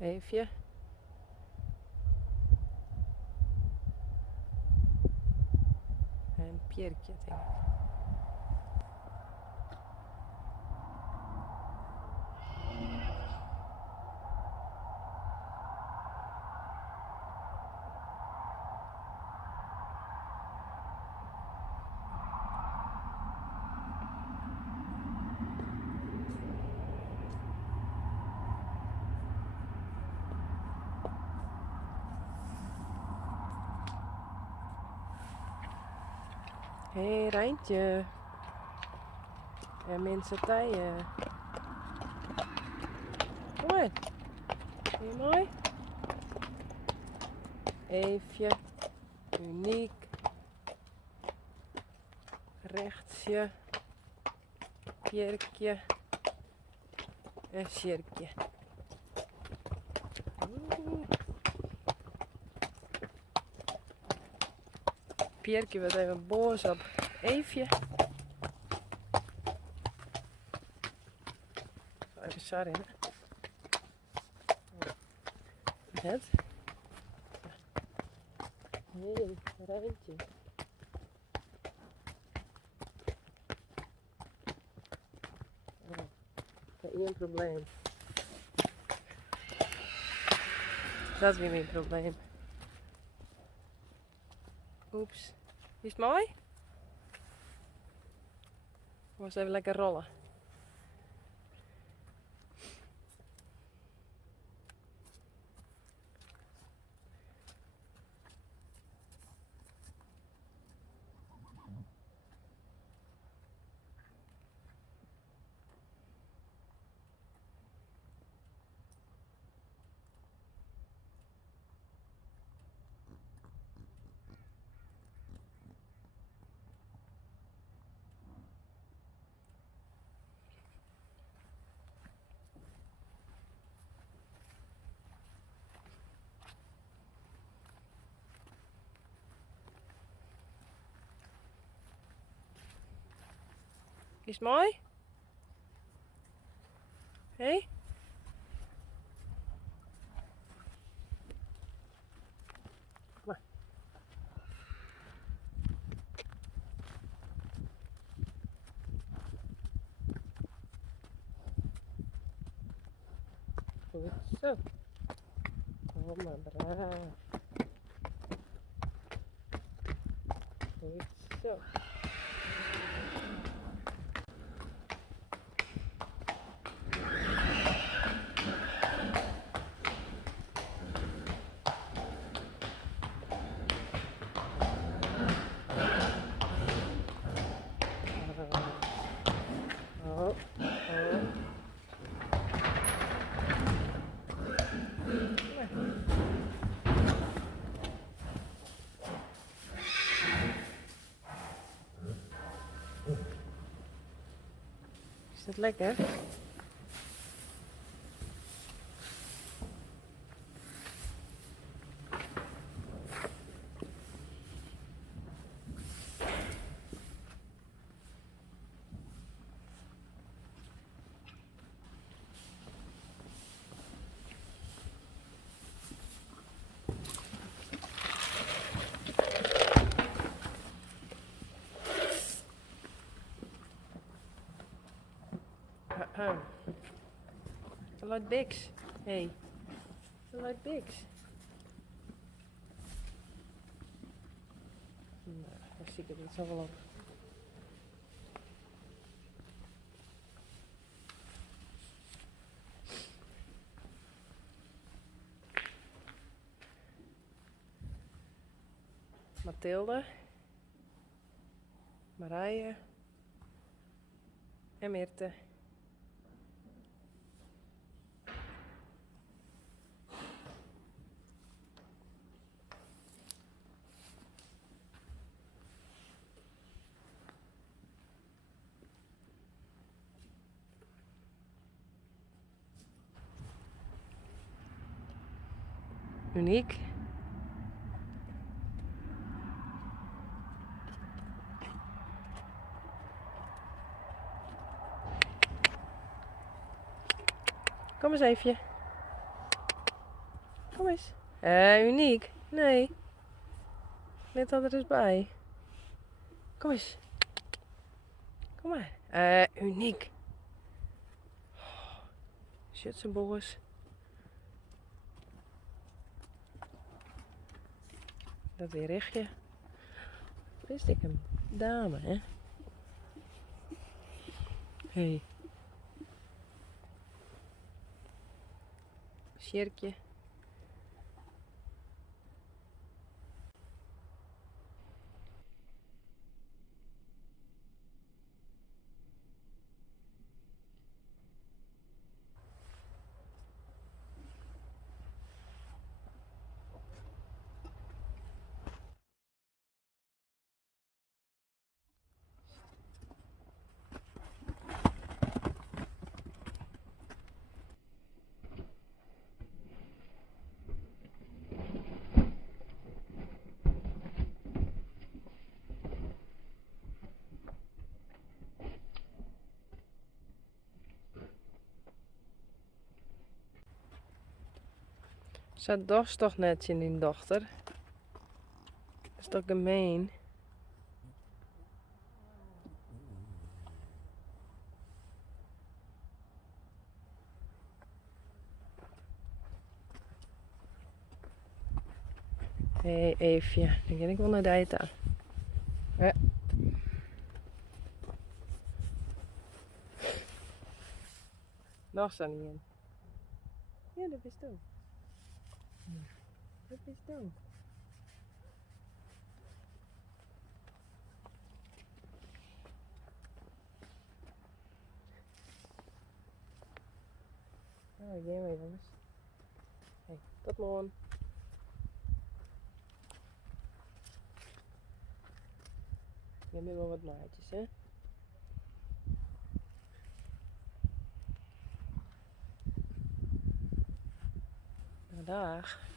Eefje. En Pierkje, denk ik. Hé, Rijntje. En mensen tijen. Kom maar. Vind je mooi? Eefje. Uniek. Rechtsje. Pierkje. En Sjerkje. Pierkje werd even boos op Eefje. Even sorry, hè? Het? Nee, Rijntje. Geen probleem. Dat is weer mijn probleem. Oeps. Is het mooi? We eens even lekker rollen. Is het mooi? Hé? Hey? Kom maar. Goed zo. Kom maar, braaf. Goed zo. Oh, oh. Is dat lekker? Ze luidt Bix. Hé. Ze luidt Bix. Nou, daar zie ik het niet zo wel op. Mathilde. Marije. En Mirte. Uniek. Kom eens even. Kom eens. Uniek. Nee. Let dat er eens bij. Kom eens. Kom maar. Uniek. Schutzenboris. Dat weer rechtje. Wist ik hem. Dame, hè? Hey. Sjerkje. Zo dorst toch net in die dochter. Dat is toch gemeen? Hé, Eefje. Dan ga ik wel naar de eten. Ja. Nog zo niet in. Ja, dat is toch. Dat is toch. Oh, ik ga mee, jongens. Hey, tot morgen. Je hebt wel wat maatjes, hè? Nou, dag.